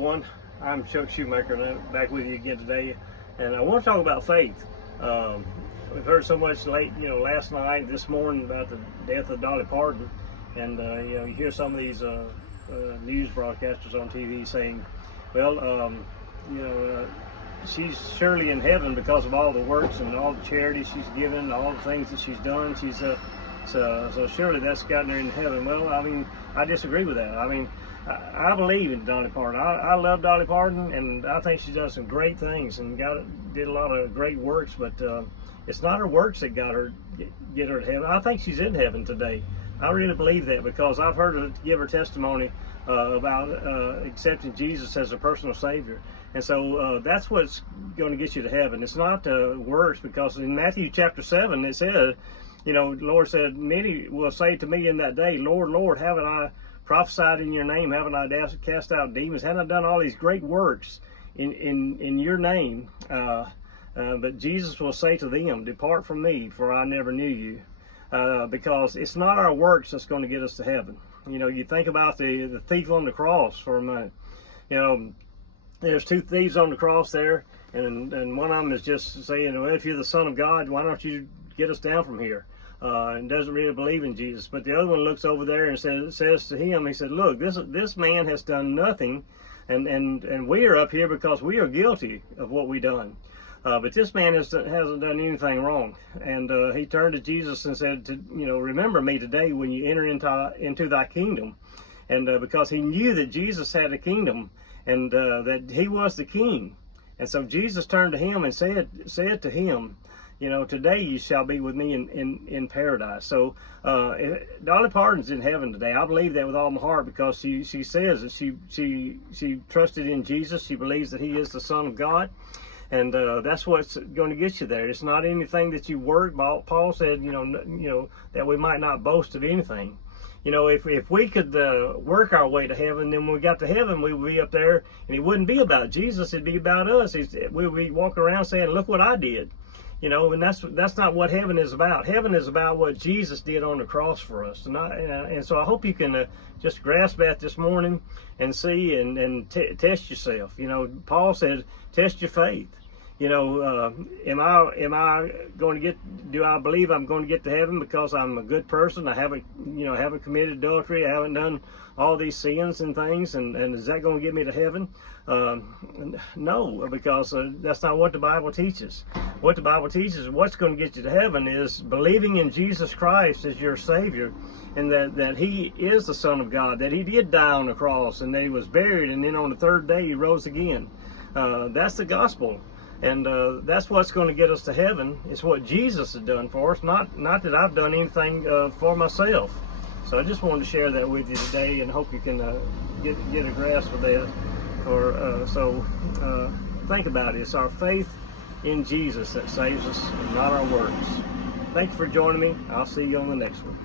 everyone. I'm Chuck Shoemaker, and I'm back with you again today. And I want to talk about faith. We've heard so much last night, this morning, about the death of Dolly Parton, and you hear some of these news broadcasters on TV saying, well, she's surely in heaven because of all the works and all the charity she's given, all the things that she's done. So surely that's gotten her in heaven. Well, I mean, I disagree with that. I mean, I believe in Dolly Parton. I love Dolly Parton, and I think she's done some great things and did a lot of great works. But it's not her works that get her to heaven. I think she's in heaven today. I really believe that, because I've heard her give her testimony about accepting Jesus as a personal Savior. And so that's what's going to get you to heaven. It's not works, because in Matthew chapter 7 it says, the Lord said, many will say to me in that day, Lord, Lord, haven't I prophesied in your name? Haven't I cast out demons? Haven't I done all these great works in your name? But Jesus will say to them, depart from me, for I never knew you. Because it's not our works that's going to get us to heaven. You think about the thief on the cross for a minute. There's two thieves on the cross there, and one of them is just saying, well, if you're the Son of God, why don't you get us down from here? And doesn't really believe in Jesus. But the other one looks over there and says to him, he said, look, this man has done nothing, and we are up here because we are guilty of what we done. But this man hasn't done anything wrong. And he turned to Jesus and said, remember me today when you enter into thy kingdom. And because he knew that Jesus had a kingdom, and that he was the king. And so Jesus turned to him and said to him, today you shall be with me in paradise. So Dolly Parton's in heaven today. I believe that with all my heart, because she says that she trusted in Jesus. She believes that he is the Son of God. And that's what's going to get you there. It's not anything that you work. Paul said, that we might not boast of anything. If we could work our way to heaven, then when we got to heaven, we would be up there, and it wouldn't be about Jesus. It'd be about us. We would be walking around saying, look what I did. And that's not what heaven is about. Heaven is about what Jesus did on the cross for us. And so I hope you can just grasp that this morning and see and test yourself. Paul said, test your faith. Am I going to do I believe I'm going to get to heaven because I'm a good person? I haven't committed adultery. I haven't done all these sins and things. And is that going to get me to heaven? No, because that's not what the Bible teaches. What the Bible teaches, what's going to get you to heaven, is believing in Jesus Christ as your Savior, and that he is the Son of God, that he did die on the cross, and that he was buried, and then on the third day he rose again. That's the gospel. And that's what's going to get us to heaven. It's what Jesus has done for us, not that I've done anything for myself. So I just wanted to share that with you today, and hope you can get a grasp of that. Think about it. It's our faith in Jesus that saves us, and not our works. Thank you for joining me. I'll see you on the next one.